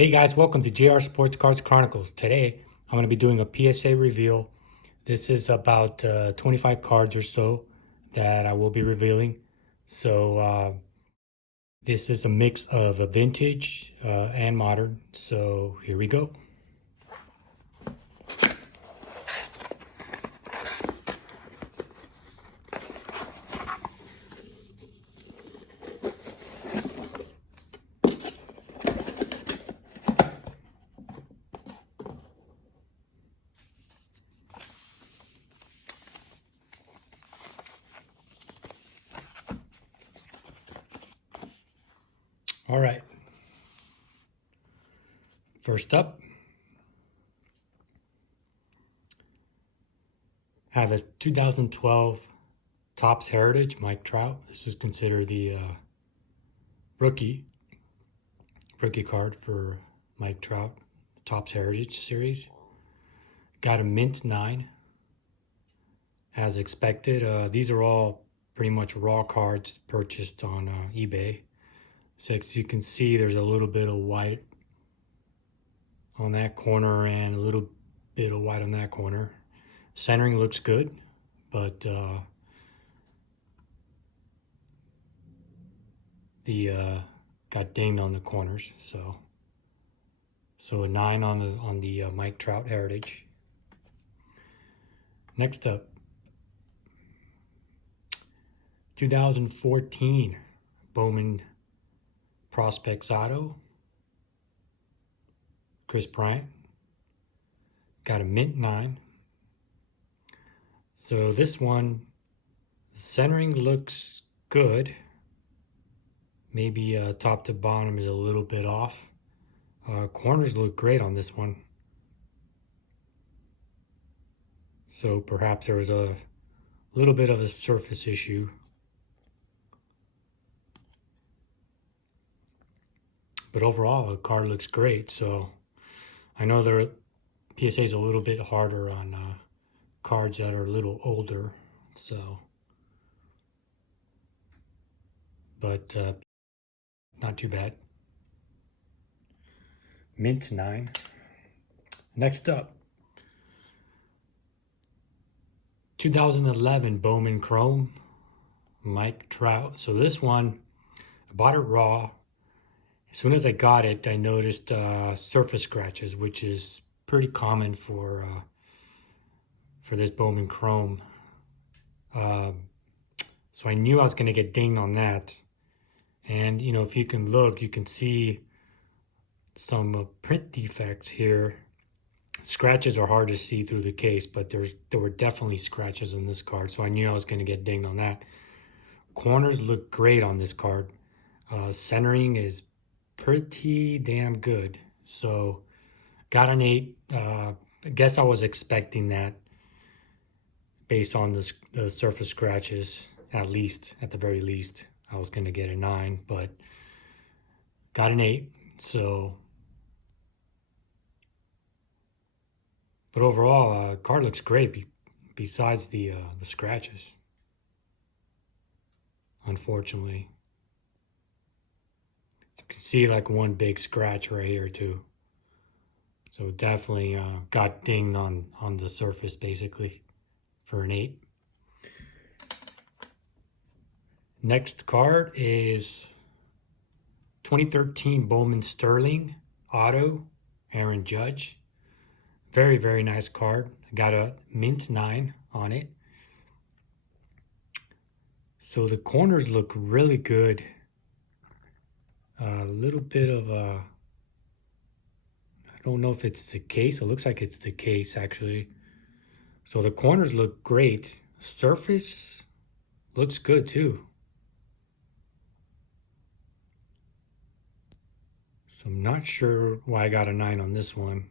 Hey guys, welcome to JR Sportscards Chronicles. Today, I'm going to be doing a PSA reveal. This is about 25 cards or so that I will be revealing. So, this is a mix of a vintage and modern. So, here we go. All right. First up, have a 2012 Topps Heritage Mike Trout. This is considered the rookie card for Mike Trout Topps Heritage series. Got a mint 9 as expected. These are all pretty much raw cards purchased on eBay. So as you can see, there's a little bit of white on that corner and a little bit of white on that corner. Centering looks good, but the got dinged on the corners. So a 9 on the Mike Trout Heritage. Next up, 2014 Bowman Prospects Auto, Chris Bryant. Got a mint 9. So this one, centering looks good. Maybe top to bottom is a little bit off. Corners look great on this one. So perhaps there was a little bit of a surface issue. But overall, the card looks great. So I know PSA is a little bit harder on cards that are a little older. So, but not too bad. Mint 9. Next up, 2011 Bowman Chrome Mike Trout. So this one, I bought it raw. As soon as I got it, I noticed surface scratches, which is pretty common for this Bowman Chrome. So I knew I was going to get dinged on that. And, you know, if you can look, you can see some print defects here. Scratches are hard to see through the case, but there were definitely scratches on this card. So I knew I was going to get dinged on that. Corners look great on this card. Centering is pretty damn good. So got an 8. I guess I was expecting that based on the surface scratches, at the very least. I was going to get a 9, but got an 8. So, but overall, card looks great besides the scratches. Unfortunately, you can see like one big scratch right here too. So definitely got dinged on the surface basically for an 8. Next card is 2013 Bowman Sterling Auto, Aaron Judge. Very, very nice card. Got a mint 9 on it. So the corners look really good. A little bit of a, I don't know if it's the case. It looks like it's the case actually. So the corners look great. Surface looks good too. So I'm not sure why I got a 9 on this one.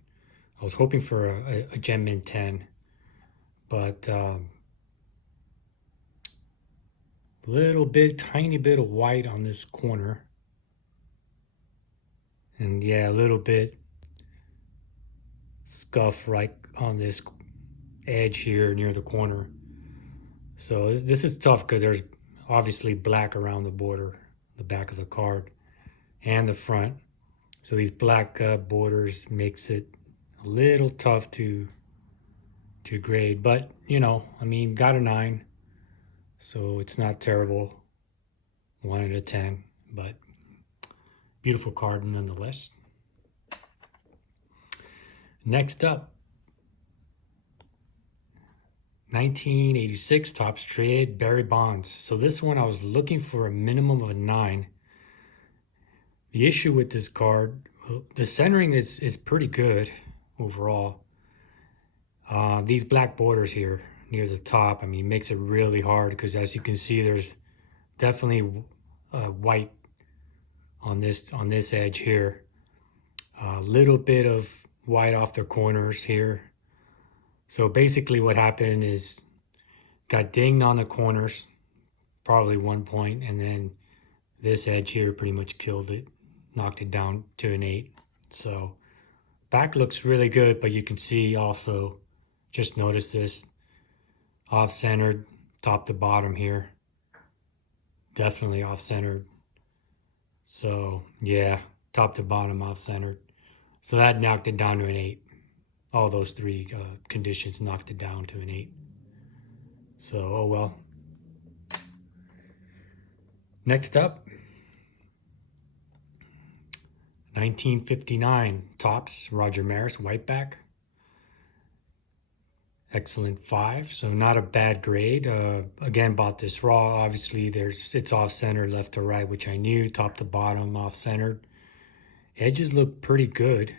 I was hoping for a Gem Mint 10, but tiny bit of white on this corner. And yeah, a little bit scuff right on this edge here near the corner. So this is tough because there's obviously black around the border, the back of the card and the front. So these black borders makes it a little tough to grade, but you know, I mean, got a 9, so it's not terrible. 1 out of 10, but beautiful card nonetheless. Next up, 1986 Topps traded Barry Bonds. So this one I was looking for a minimum of a 9. The issue with this card, the centering is pretty good overall. These black borders here near the top, I mean, makes it really hard because as you can see, there's definitely white on this edge here. A little bit of white off the corners here. So basically what happened is got dinged on the corners, probably 1 point, and then this edge here pretty much killed it, knocked it down to an 8. So back looks really good, but you can see also, just notice this, off-centered top to bottom here. Definitely off-centered. So yeah, top to bottom off-centered. So that knocked it down to an 8. All those three conditions knocked it down to an 8. So, oh well. Next up, 1959 Topps Roger Maris whiteback. Excellent 5, so not a bad grade. Again, bought this raw. Obviously, it's off-center left to right, which I knew. Top to bottom, off-centered. Edges look pretty good.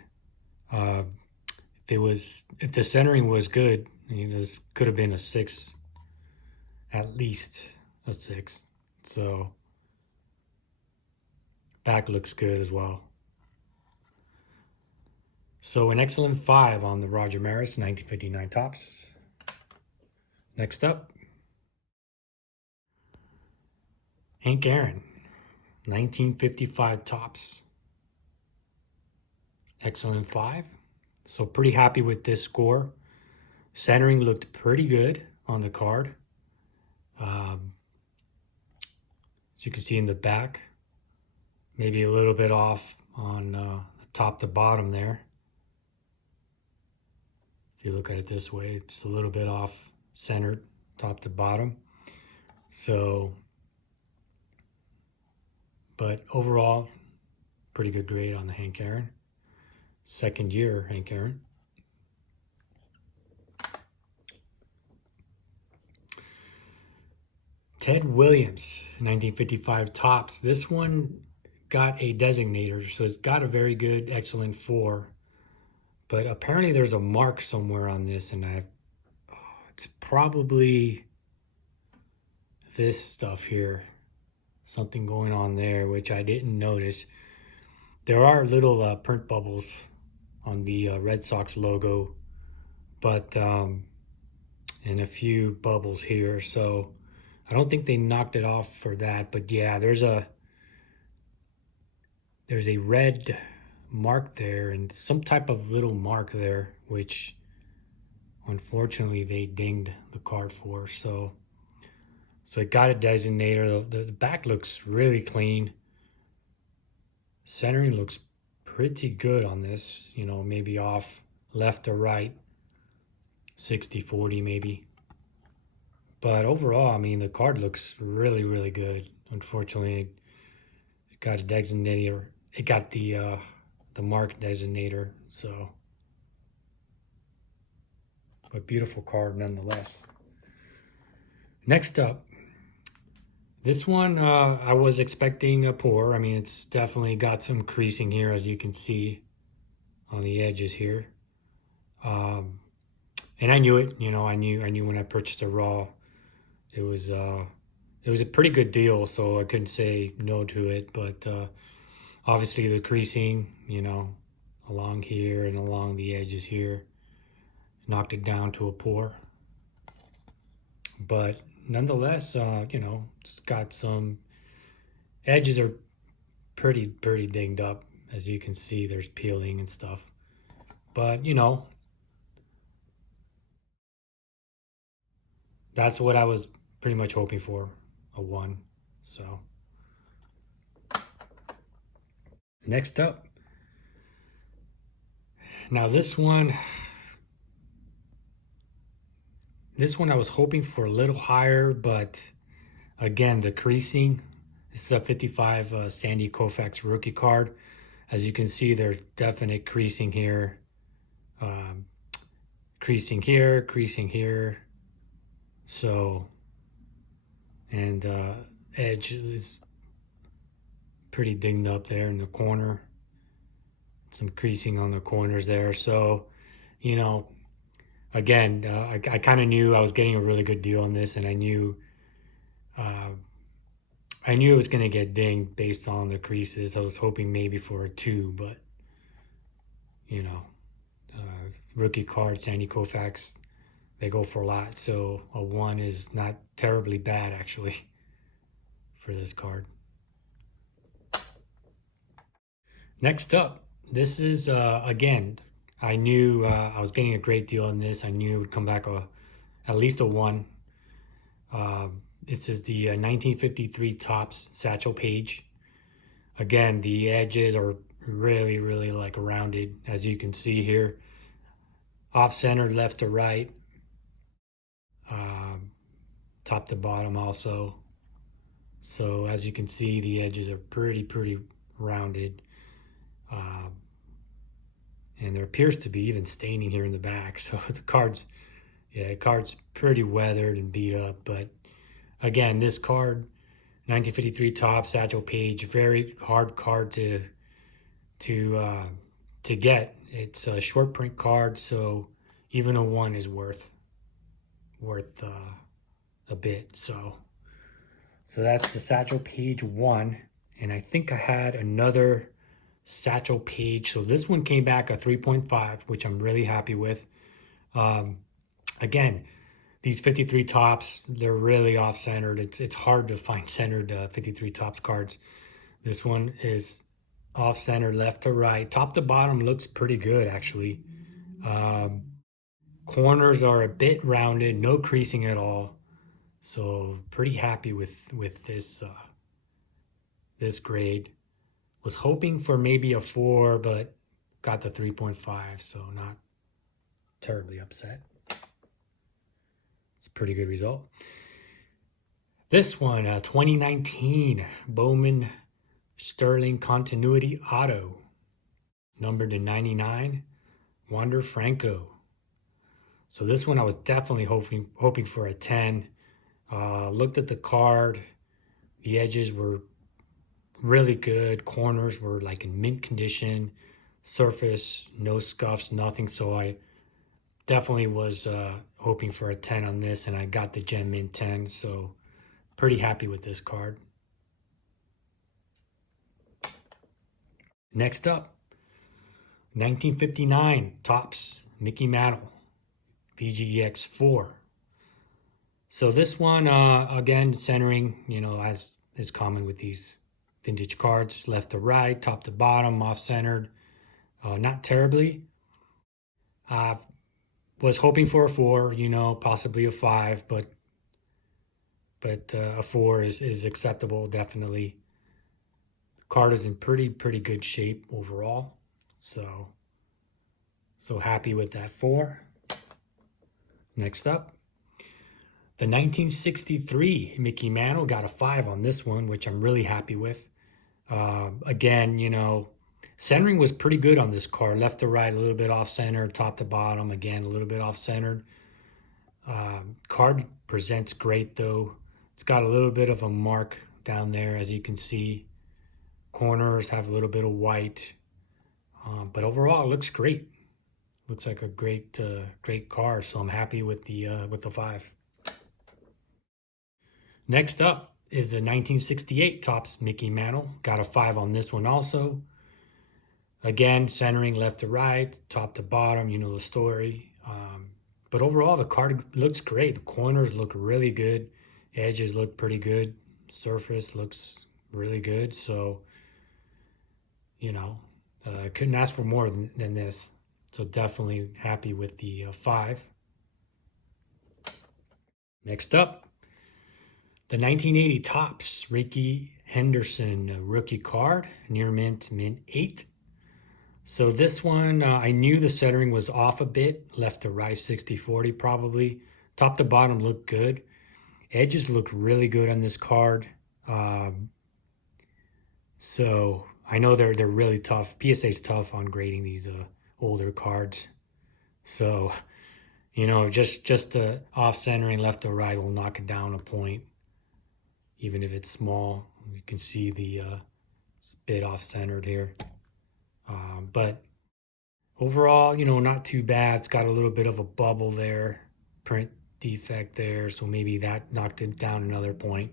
If the centering was good, this could have been a 6, at least a 6. So back looks good as well. So an excellent 5 on the Roger Maris 1959 Topps. Next up, Hank Aaron 1955 Topps. Excellent 5. So pretty happy with this score. Centering looked pretty good on the card. As you can see in the back, maybe a little bit off on the top to bottom there. If you look at it this way, it's a little bit off centered top to bottom. So, but overall, pretty good grade on the Hank Aaron. Second year Hank Aaron. Ted Williams, 1955 Topps. This one got a designator, so it's got a very good, excellent 4. But apparently there's a mark somewhere on this, and it's probably this stuff here. Something going on there, which I didn't notice. There are little print bubbles on the Red Sox logo, but and a few bubbles here. So I don't think they knocked it off for that. But yeah, there's a red mark there and some type of little mark there, which unfortunately they dinged the card for. So it got a designator. The back looks really clean. Centering looks pretty good on this, maybe off left or right, 60-40 maybe. But overall, I mean, the card looks really, really good. Unfortunately, it got a designator. It got the mark designator, so. But beautiful card nonetheless. Next up, this one I was expecting a poor. I mean, it's definitely got some creasing here, as you can see on the edges here. And I knew it. I knew when I purchased a raw, it was a pretty good deal, so I couldn't say no to it. But obviously the creasing, along here and along the edges here, knocked it down to a pour. But nonetheless, it's got some edges are pretty dinged up. As you can see, there's peeling and stuff. But, that's what I was pretty much hoping for, a 1. So next up, Now this one I was hoping for a little higher, but again, the creasing. This is a 55 Sandy Koufax rookie card. As you can see, there's definite creasing here. Um, creasing here, creasing here. So, and edge is pretty dinged up there in the corner. Some creasing on the corners there. So, you know, again, I kind of knew I was getting a really good deal on this, and uh, I knew it was going to get dinged based on the creases. I was hoping maybe for a 2, but you know, rookie card, Sandy Koufax, they go for a lot. So a 1 is not terribly bad actually for this card. Next up, this is again, I knew I was getting a great deal on this. I knew it would come back at least a 1. This is the 1953 Topps Satchel Paige. Again, the edges are really, really like rounded, as you can see here. Off-centered left to right, top to bottom also. So as you can see, the edges are pretty rounded. And there appears to be even staining here in the back. So the card's pretty weathered and beat up. But again, this card, 1953 Topps Satchel Paige, very hard card to get. It's a short print card, so even a 1 is worth a bit. So that's the Satchel Paige 1, and I think I had another Satchel Paige. So this one came back a 3.5, which I'm really happy with. Again, these 53 Topps, they're really off-centered. It's hard to find centered 53 Topps cards. This one is off-centered left to right. Top to bottom looks pretty good, actually. Corners are a bit rounded, no creasing at all. So pretty happy with this this grade. Was hoping for maybe a 4, but got the 3.5, so not terribly upset. It's a pretty good result. This one, 2019 Bowman Sterling Continuity Auto, numbered to 99, Wander Franco. So this one I was definitely hoping for a 10. Looked at the card, the edges were really good, corners were like in mint condition, surface, no scuffs, nothing. So I definitely was hoping for a 10 on this, and I got the Gem Mint 10, so pretty happy with this card. Next up, 1959 Topps Mickey Mantle VGX 4. So this one, again, centering, as is common with these vintage cards, left to right, top to bottom, off-centered, not terribly. Was hoping for a 4, possibly a 5, but a 4 is acceptable, definitely. The card is in pretty good shape overall, so happy with that 4. Next up, the 1963 Mickey Mantle, got a 5 on this one, which I'm really happy with. Again, centering was pretty good on this card. Left to right, a little bit off-center. Top to bottom, again, a little bit off-centered. Card presents great, though. It's got a little bit of a mark down there, as you can see. Corners have a little bit of white. But overall, it looks great. Looks like a great card, so I'm happy with the 5. Next up is the 1968 Topps Mickey Mantle. Got a 5 on this one also. Again, centering left to right, top to bottom, you know the story. But overall, the card looks great. The corners look really good. Edges look pretty good. Surface looks really good. So, I couldn't ask for more than this. So definitely happy with the 5. Next up, the 1980 Topps Rickey Henderson rookie card, near mint 8. So this one, I knew the centering was off a bit, left to right 60-40 probably. Top to bottom looked good. Edges looked really good on this card. Um, so I know they're really tough. PSA's tough on grading these older cards. So just the off centering left to right will knock it down a point, even if it's small. You can see the it's a bit off centered here, but overall, not too bad. It's got a little bit of a bubble there, print defect there, so maybe that knocked it down another point.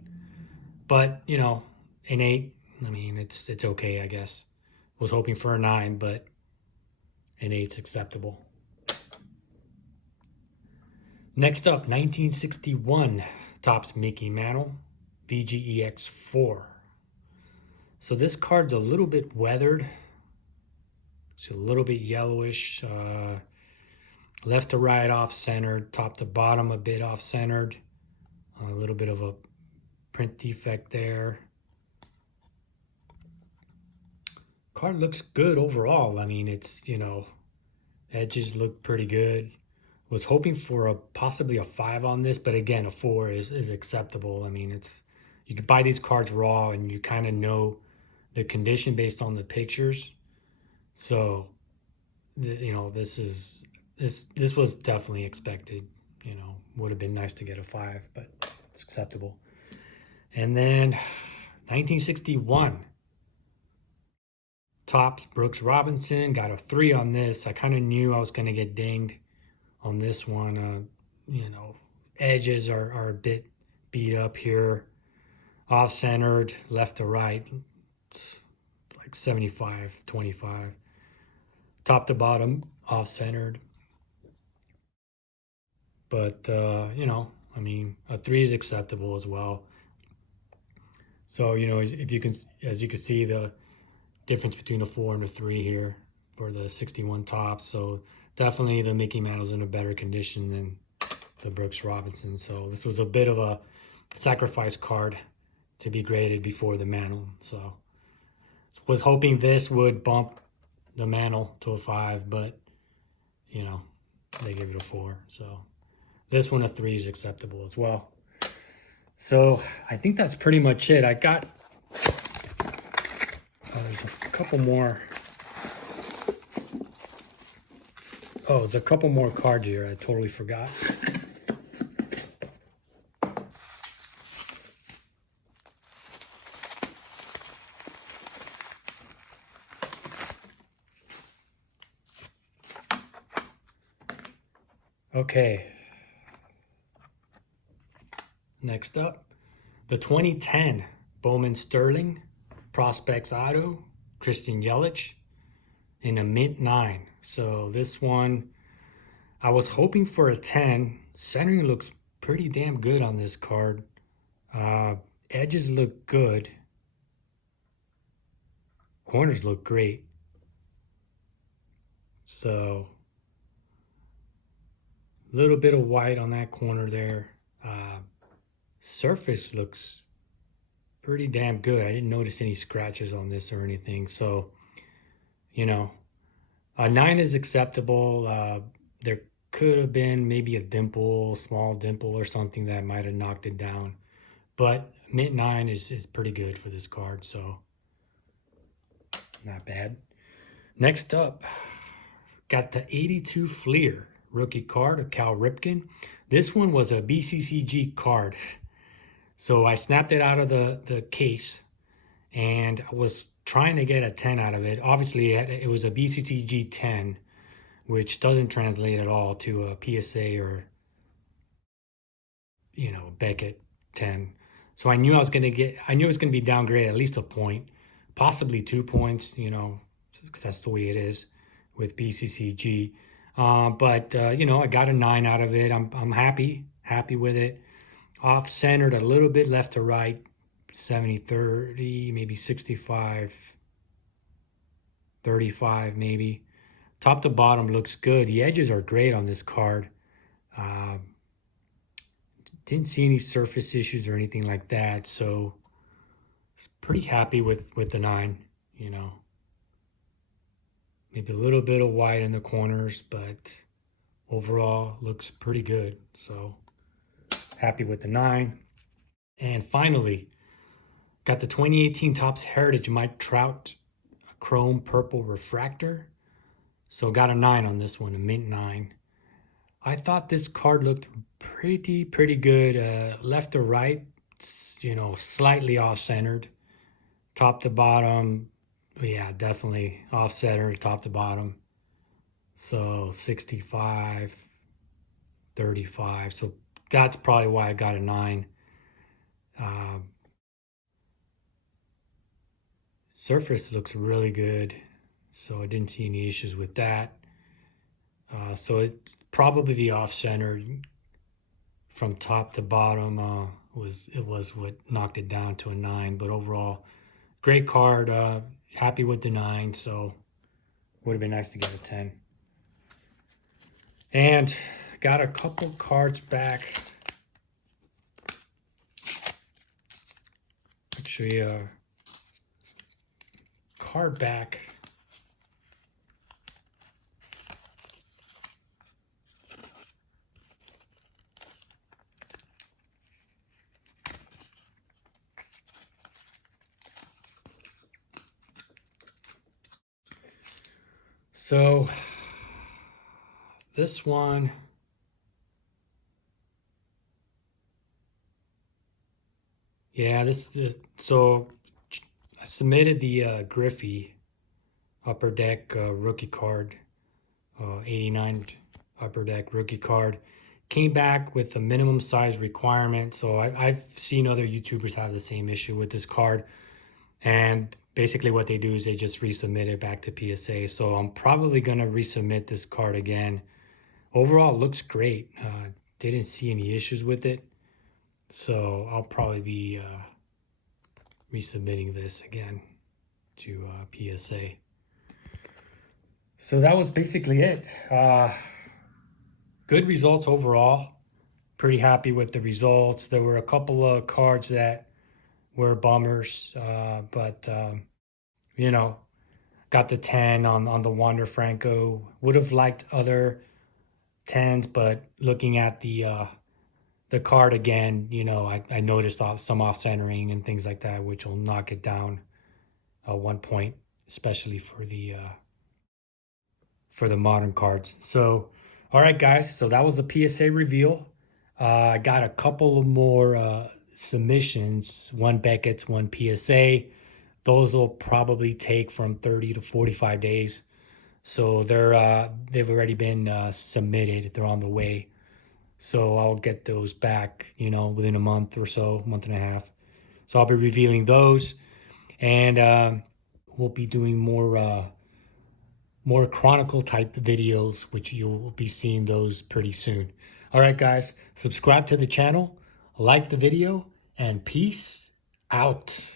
But an 8. I mean, it's okay, I guess. Was hoping for a 9, but an 8's acceptable. Next up, 1961 Topps Mickey Mantle VGEX4. So this card's a little bit weathered. It's a little bit yellowish. Left to right off centered, top to bottom a bit off centered. A little bit of a print defect there. Card looks good overall. I mean, it's, edges look pretty good. Was hoping for possibly a 5 on this, but again, a 4 is acceptable. I mean, you could buy these cards raw and you kind of know the condition based on the pictures. So, this was definitely expected. Would have been nice to get a 5, but it's acceptable. And then 1961 Topps Brooks Robinson, got a 3 on this. I kind of knew I was going to get dinged on this one. Edges are a bit beat up here. Off centered, left to right, like 75-25. Top to bottom, off centered. But, I mean, a 3 is acceptable as well. So, as you can see, the difference between a 4 and a 3 here for the 61 Topps. So definitely the Mickey Mantle's in a better condition than the Brooks Robinson. So this was a bit of a sacrifice card to be graded before the Mantle. So was hoping this would bump the Mantle to a 5, but they gave it a 4. So this one, a 3 is acceptable as well. So I think that's pretty much it. I got there's a couple more. Oh, there's a couple more cards here. I totally forgot. Okay. Next up, the 2010 Bowman Sterling Prospects Auto, Christian Yelich, in a mint 9. So this one, I was hoping for a 10. Centering looks pretty damn good on this card. Edges look good. Corners look great. So a little bit of white on that corner there. Surface looks pretty damn good. I didn't notice any scratches on this or anything. So, a 9 is acceptable. There could have been maybe a dimple, small dimple or something that might have knocked it down. But mint 9 is pretty good for this card. So, not bad. Next up, got the 82 Fleer rookie card of Cal Ripken. This one was a BCCG card. So I snapped it out of the case and I was trying to get a 10 out of it. Obviously, it was a BCCG 10, which doesn't translate at all to a PSA or, Beckett 10. So I knew it was going to be downgraded at least a point, possibly 2 points, because that's the way it is with BCCG. But I got a 9 out of it. I'm happy with it. Off centered a little bit left to right, 70-30, maybe 65-35 maybe. Top to bottom looks good. The edges are great on this card. Didn't see any surface issues or anything like that, so it's pretty happy with the 9, Maybe a little bit of white in the corners, but overall looks pretty good. So happy with the 9. And finally, got the 2018 Topps Heritage Mike Trout Chrome Purple Refractor. So got a 9 on this one, a mint 9. I thought this card looked pretty good. Left to right, slightly off-centered. Top to bottom, yeah, definitely off-centered, top to bottom. So 65, 35. So that's probably why I got a 9. Surface looks really good, so I didn't see any issues with that. So it probably the off-center from top to bottom was what knocked it down to a 9. But overall, great card. Happy with the 9. So would have been nice to get a 10. And got a couple cards back. Actually, card back. So this one, yeah, this is, so I submitted the Griffey Upper Deck rookie card, 89 Upper Deck rookie card. Came back with a minimum size requirement. So I've seen other YouTubers have the same issue with this card. And basically what they do is they just resubmit it back to PSA. So I'm probably going to resubmit this card again. Overall, it looks great. Didn't see any issues with it. So I'll probably be resubmitting this again to PSA. So that was basically it. Good results overall. Pretty happy with the results. There were a couple of cards that were bummers, but got the 10 on the Wander Franco. Would have liked other 10s, but looking at the card again, I noticed some off centering and things like that, which will knock it down 1 point, especially for the modern cards. So, all right, guys. So that was the PSA reveal. I got a couple of more submissions. One Beckett's, one PSA. Those will probably take from 30 to 45 days. So they've already been submitted. They're on the way. So I'll get those back, within a month or so, month and a half. So I'll be revealing those, and we'll be doing more Chronicle type videos, which you'll be seeing those pretty soon. All right, guys, subscribe to the channel, like the video, and peace out.